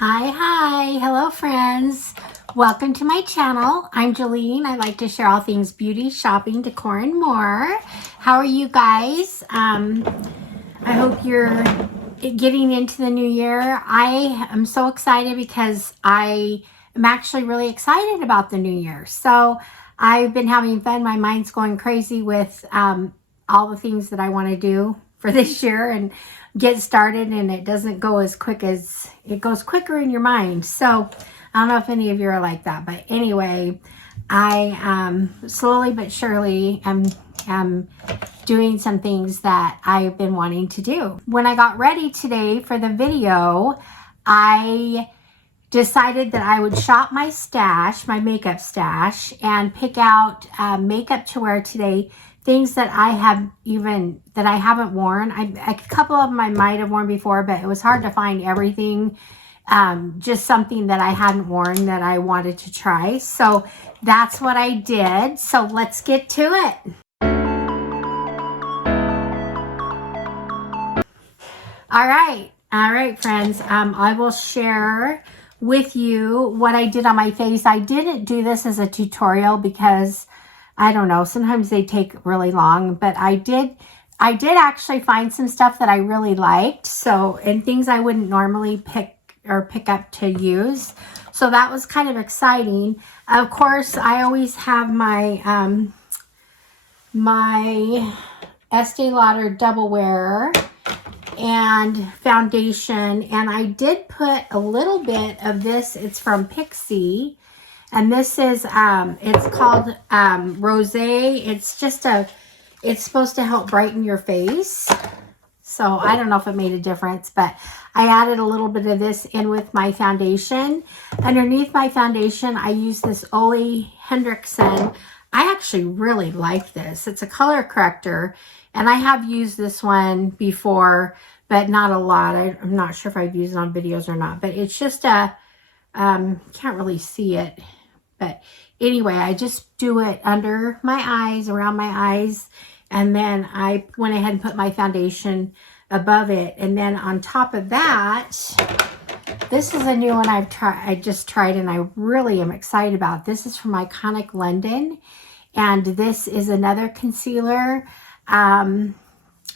Hi, hello friends. Welcome to my channel. I'm Jolene. I like to share all things beauty, shopping, decor, and more. How are you guys? I hope you're getting into the new year. I am so excited because I am actually really excited about the new year. So I've been having fun. My mind's going crazy with all the things that I want to do for this year and get started, and it doesn't go as quick as it goes quicker in your mind. So I don't know if any of you are like that, but anyway, I slowly but surely am doing some things that I've been wanting to do. When I got ready today for the video, I decided that I would shop my stash, my makeup stash, and pick out makeup to wear today. Things that I haven't worn. A couple of them I might have worn before, but it was hard to find everything. Just something that I hadn't worn that I wanted to try. So that's what I did. So let's get to it. All right, friends. I will share with you what I did on my face. I didn't do this as a tutorial because I don't know, sometimes they take really long, but I did actually find some stuff that I really liked. So, and things I wouldn't normally pick up to use. So that was kind of exciting. Of course, I always have my my Estee Lauder Double Wear and foundation, and I did put a little bit of this. It's from Ipsy, and this is it's called Rosé. It's supposed to help brighten your face. So I don't know if it made a difference, but I added a little bit of this in with my foundation. Underneath my foundation, I use this Ole Henriksen. I actually really like this. It's a color corrector, and I have used this one before, but not a lot. I'm not sure if I've used it on videos or not, but it's just a, can't really see it. But anyway, I just do it under my eyes, around my eyes, and then I went ahead and put my foundation above it. And then on top of that, this is a new one I just tried and I really am excited about. This is from Iconic London, and this is another concealer. I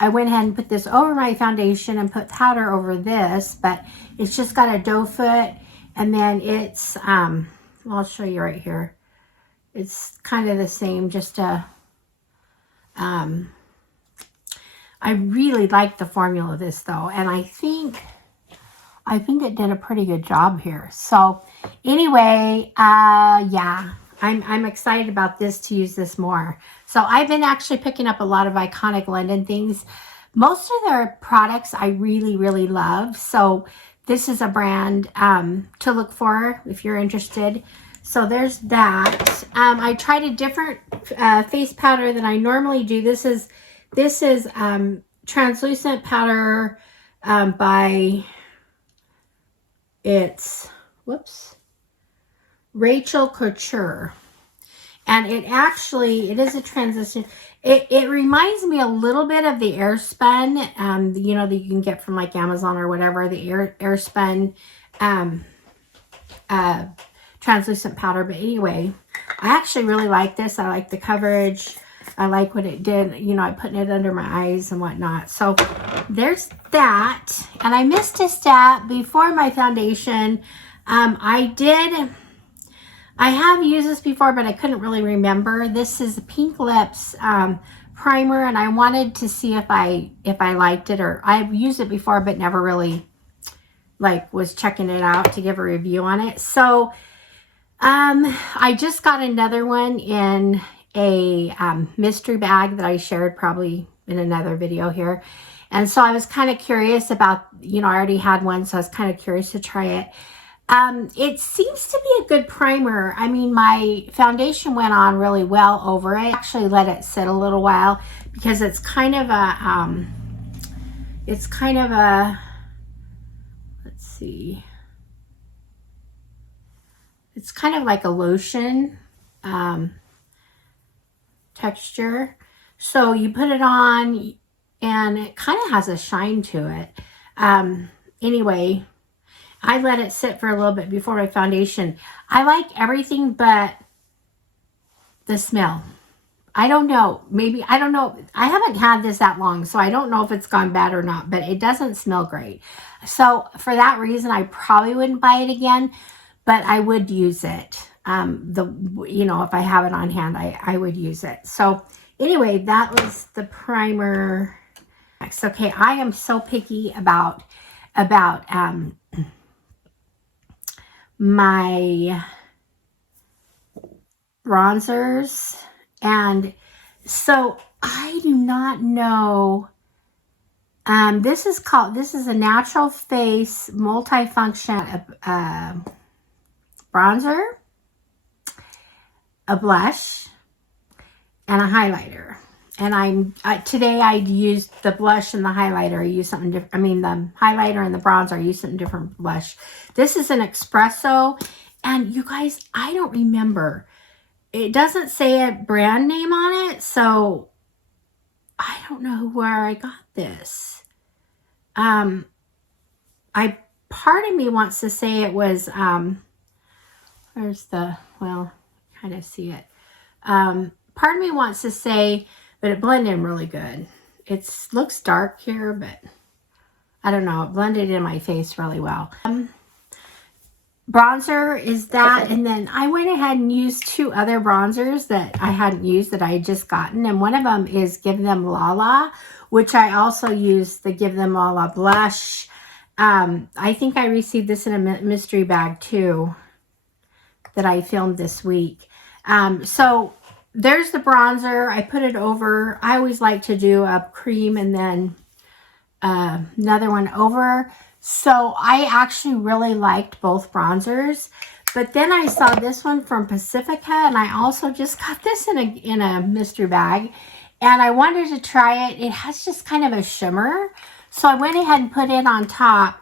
went ahead and put this over my foundation and put powder over this, but it's just got a doe foot, and then it's I'll show you right here. It's kind of the same, just a, I really like the formula of this though, and I think it did a pretty good job here. So anyway, yeah, I'm excited about this, to use this more. So I've been actually picking up a lot of Iconic London things. Most of their products I really, really love. So this is a brand to look for if you're interested. So there's that. I tried a different face powder than I normally do. This is translucent powder by Rachel Couture. And it is a transition. It reminds me a little bit of the Airspun, you know, that you can get from like Amazon or whatever, the Airspun translucent powder. But anyway, I actually really like this. I like the coverage. I like what it did, you know, I putting it under my eyes and whatnot. So there's that. And I missed a step before my foundation. I have used this before, but I couldn't really remember. This is the Pink Lips primer, and I wanted to see if I liked it, or I've used it before but never really was checking it out to give a review on it. So I just got another one in a mystery bag that I shared probably in another video here. And so I was kind of curious about, you know, I already had one, so I was kind of curious to try it. It seems to be a good primer. I mean, my foundation went on really well over it. I actually let it sit a little while because it's kind of a, let's see. It's kind of like a lotion texture. So you put it on and it kind of has a shine to it. Anyway, I let it sit for a little bit before my foundation. I like everything but the smell. I don't know. Maybe, I don't know. I haven't had this that long, so I don't know if it's gone bad or not, but it doesn't smell great. So for that reason, I probably wouldn't buy it again, but I would use it. You know, if I have it on hand, I would use it. So anyway, that was the primer. Okay, I am so picky about my bronzers, and so I do not know. This is a natural face multifunction bronzer, a blush, and a highlighter. And today I used the blush and the highlighter. I used something different. I mean, the highlighter and the bronzer, I used something different blush. This is an espresso. And you guys, I don't remember. It doesn't say a brand name on it. So I don't know where I got this. Part of me wants to say it was, where's the, well, kind of see it. Part of me wants to say, but it blended in really good. It looks dark here, but I don't know. It blended in my face really well. Bronzer is that, and then I went ahead and used 2 other bronzers that I hadn't used that I had just gotten, and one of them is Give Them Lala, which I also used the Give Them Lala blush. I think I received this in a mystery bag too that I filmed this week. So there's the bronzer. I put it over. I always like to do a cream and then another one over. So I actually really liked both bronzers. But then I saw this one from Pacifica, and I also just got this in a mystery bag. And I wanted to try it. It has just kind of a shimmer. So I went ahead and put it on top.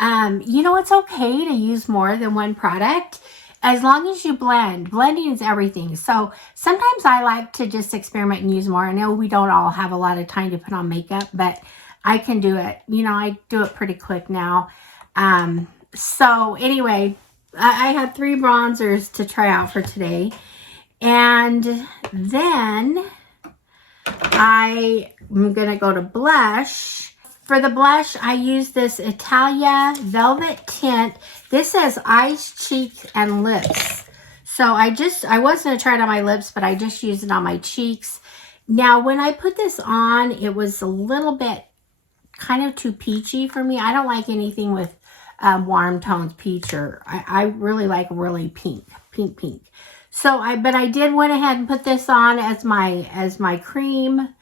You know, it's okay to use more than one product as long as you blend. Blending is everything. So sometimes I like to just experiment and use more. I know we don't all have a lot of time to put on makeup, but I can do it. You know, I do it pretty quick now. So anyway, I had 3 bronzers to try out for today. And then I'm going to go to blush. For the blush, I use this Italia Velvet Tint. This says eyes, cheeks, and lips. So I was going to try it on my lips, but I just used it on my cheeks. Now, when I put this on, it was a little bit kind of too peachy for me. I don't like anything with warm tones, peach, or I really like really pink. So but I did went ahead and put this on as my cream.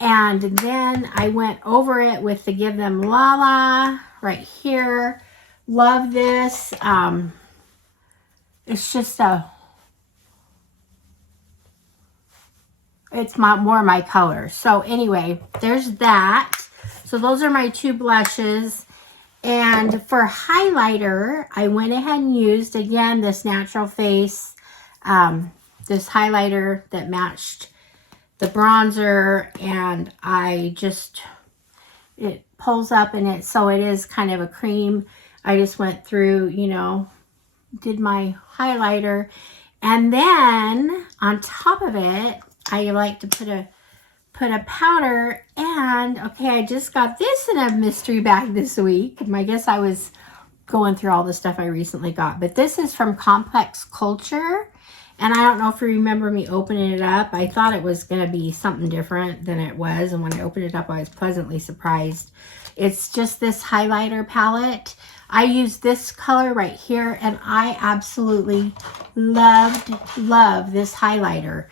And then I went over it with the Give Them Lala right here. Love this. It's just it's more my color. So anyway, there's that. So those are my 2 blushes. And for highlighter, I went ahead and used, again, this Natural Face, this highlighter that matched the bronzer, and it pulls up in it, so it is kind of a cream. I just went through, you know, did my highlighter, and then on top of it, I like to put a powder. And okay, I just got this in a mystery bag this week. I guess I was going through all the stuff I recently got, but this is from Complex Culture. And I don't know if you remember me opening it up. I thought it was going to be something different than it was. And when I opened it up, I was pleasantly surprised. It's just this highlighter palette. I use this color right here. And I absolutely love this highlighter.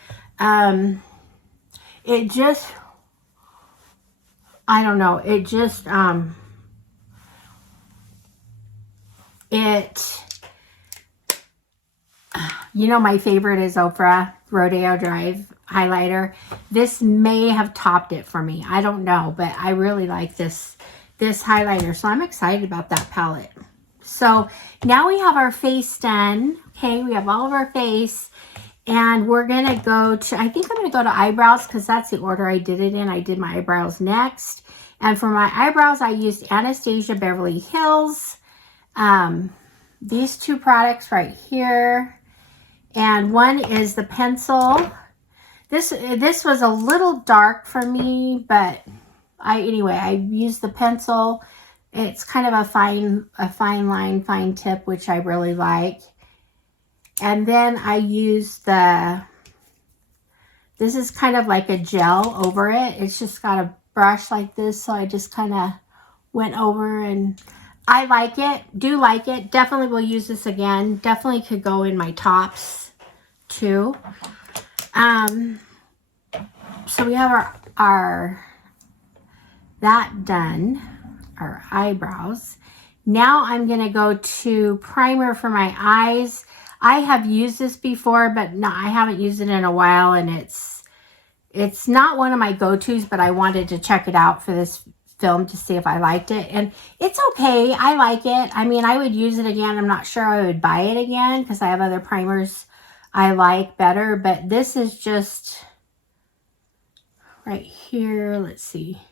It just, I don't know. It just, you know, my favorite is Oprah Rodeo Drive highlighter. This may have topped it for me. I don't know, but I really like this highlighter. So I'm excited about that palette. So now we have our face done. Okay, we have all of our face. And we're going to go to, I think I'm going to go to eyebrows because that's the order I did it in. I did my eyebrows next. And for my eyebrows, I used Anastasia Beverly Hills. these two products right here. And one is the pencil. This was a little dark for me, but anyway, I used the pencil. It's kind of a fine line, fine tip, which I really like. And then I used this is kind of like a gel over it. It's just got a brush like this, so I just kind of went over, and I like it, do like it. Definitely will use this again. Definitely could go in my tops too. So we have our that done, our eyebrows. Now I'm going to go to primer for my eyes. I have used this before, but no, I haven't used it in a while, and it's not one of my go-tos, but I wanted to check it out for this film to see if I liked it, and it's okay. I like it. I mean, I would use it again. I'm not sure I would buy it again because I have other primers I like better, but this is just right here. Let's see.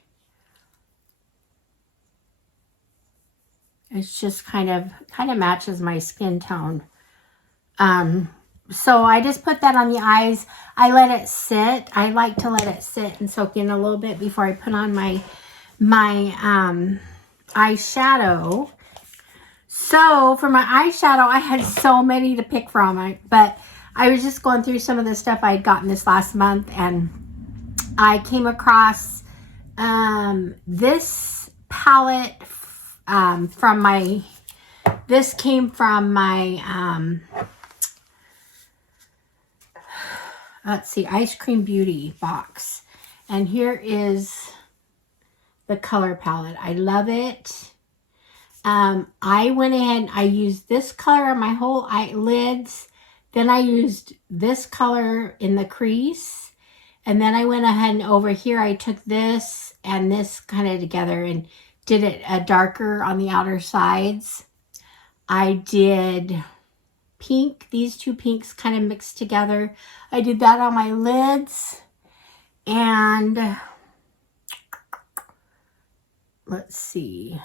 It's just kind of matches my skin tone. So I just put that on the eyes. I let it sit. I like to let it sit and soak in a little bit before I put on my eyeshadow. So for my eyeshadow, I had so many to pick from, but I was just going through some of the stuff I had gotten this last month, and I came across this palette this came from my let's see, eyescreambeautybox, and here is the color palette. I love it. I went ahead and I used this color on my whole eyelids. Then I used this color in the crease. And then I went ahead and over here, I took this and this kind of together and did it darker on the outer sides. I did pink, these two pinks kind of mixed together. I did that on my lids. And let's see.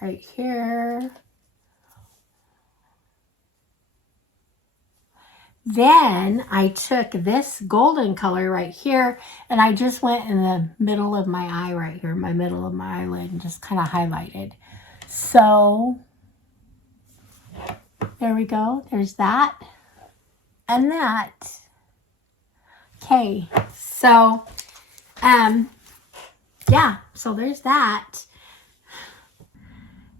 Right here. Then I took this golden color right here, and I just went in the middle of my eye right here, my middle of my eyelid, and just kind of highlighted. So there we go. There's that and that. Okay, so yeah, so there's that.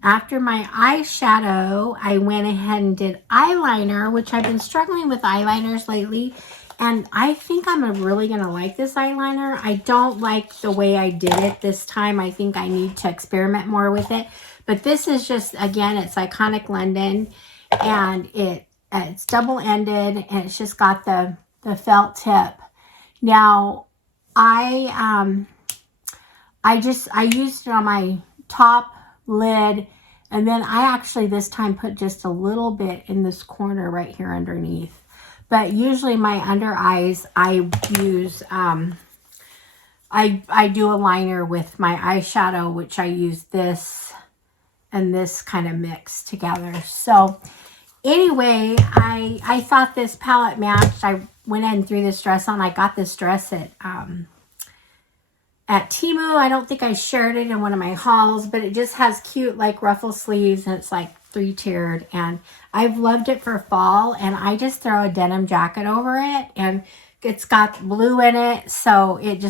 After my eyeshadow, I went ahead and did eyeliner, which I've been struggling with eyeliners lately. And I think I'm really going to like this eyeliner. I don't like the way I did it this time. I think I need to experiment more with it. But this is just, again, it's Iconic London. And it's double-ended. And it's just got the felt tip. Now, I used it on my top lid, and then I actually this time put just a little bit in this corner right here underneath. But usually my under eyes, I use I do a liner with my eyeshadow, which I use this and this kind of mixed together. So anyway, I thought this palette matched. I went in and threw this dress on. I got this dress at Temu. I don't think I shared it in one of my hauls, but it just has cute like ruffle sleeves, and it's like 3-tiered, and I've loved it for fall. And I just throw a denim jacket over it, and it's got blue in it, so it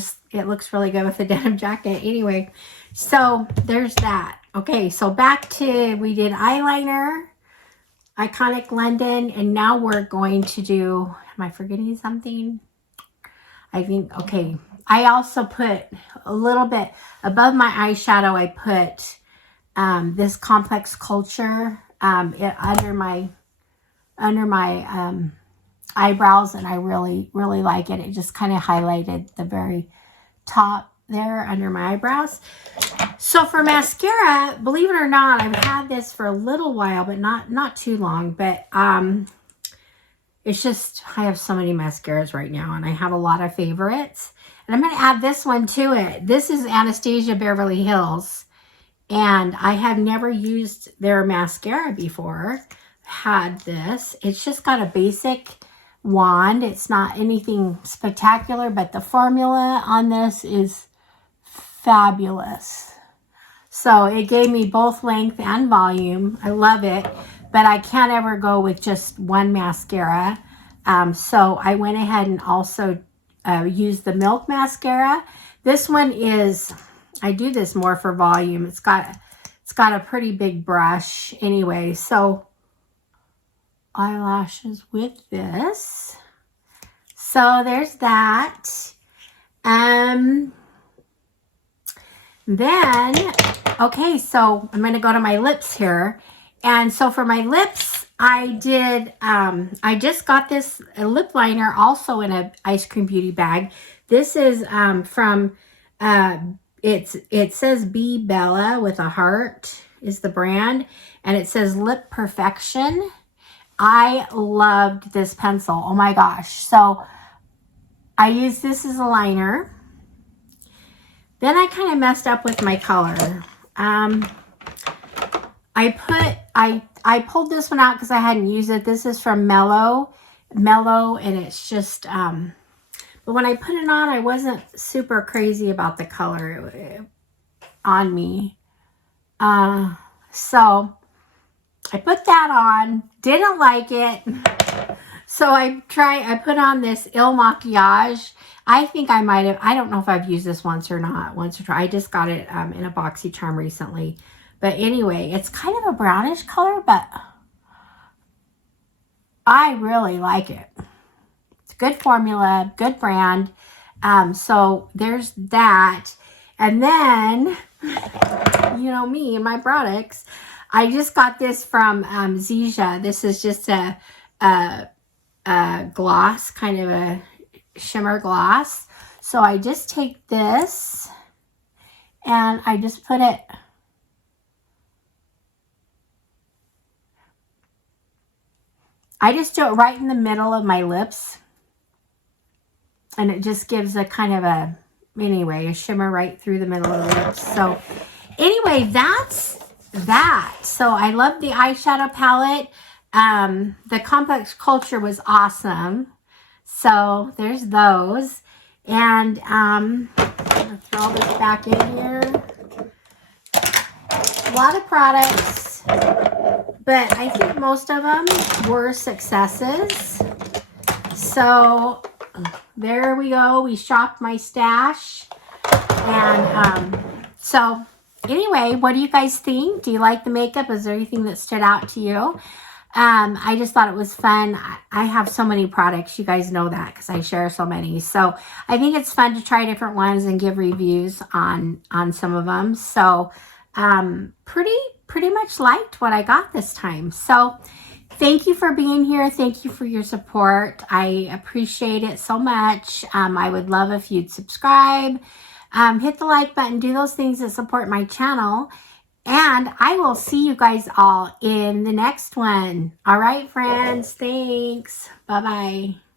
looks really good with a denim jacket. Anyway, so there's that. Okay, so back to, we did eyeliner, Iconic London, and now we're going to do, am I forgetting something? I think, okay, I also put a little bit above my eyeshadow. I put this Complex Culture under my eyebrows, and I really like it. It just kind of highlighted the very top there under my eyebrows. So for mascara, believe it or not, I've had this for a little while, but not too long. But it's just, I have so many mascaras right now, and I have a lot of favorites. And I'm going to add this one to it. This is Anastasia Beverly Hills. And I have never used their mascara before. Had this. It's just got a basic wand. It's not anything spectacular, but the formula on this is fabulous. So it gave me both length and volume. I love it, but I can't ever go with just one mascara. So I went ahead and also used the Milk mascara. This one is, I do this more for volume. It's got a pretty big brush anyway. So eyelashes with this. So there's that. Then, okay, so I'm going to go to my lips here. And so for my lips, I did, I just got this lip liner also in a ice cream beauty bag. This is from, it says Be Bella with a heart is the brand. And it says Lip Perfection. I loved this pencil. Oh my gosh. So I used this as a liner. Then I kind of messed up with my color. I pulled this one out because I hadn't used it. This is from Mellow, and it's just, but when I put it on, I wasn't super crazy about the color on me. So I put that on, didn't like it. So I put on this Il Maquillage. I think I might have, I don't know if I've used this once or not. I just got it in a boxycharm recently. But anyway, it's kind of a brownish color, but I really like it. It's a good formula, good brand. So there's that. And then, you know me and my products, I just got this from Zizia. This is just a gloss, kind of a shimmer gloss. So I just take this and I just put it I just do it right in the middle of my lips, and it just gives a kind of a shimmer right through the middle of the lips. So anyway, that's that. So I love the eyeshadow palette. The Complex Culture was awesome. So there's those. And I'm gonna throw all this back in here. A lot of products, but I think most of them were successes. So there we go. We shopped my stash. And so anyway, what do you guys think? Do you like the makeup? Is there anything that stood out to you? I just thought it was fun. I have so many products. You guys know that because I share so many. So I think it's fun to try different ones and give reviews on some of them. So pretty much liked what I got this time. So thank you for being here. Thank you for your support. I appreciate it so much. I would love if you'd subscribe, hit the like button, do those things that support my channel. And I will see you guys all in the next one. All right, friends. Thanks. Bye-bye.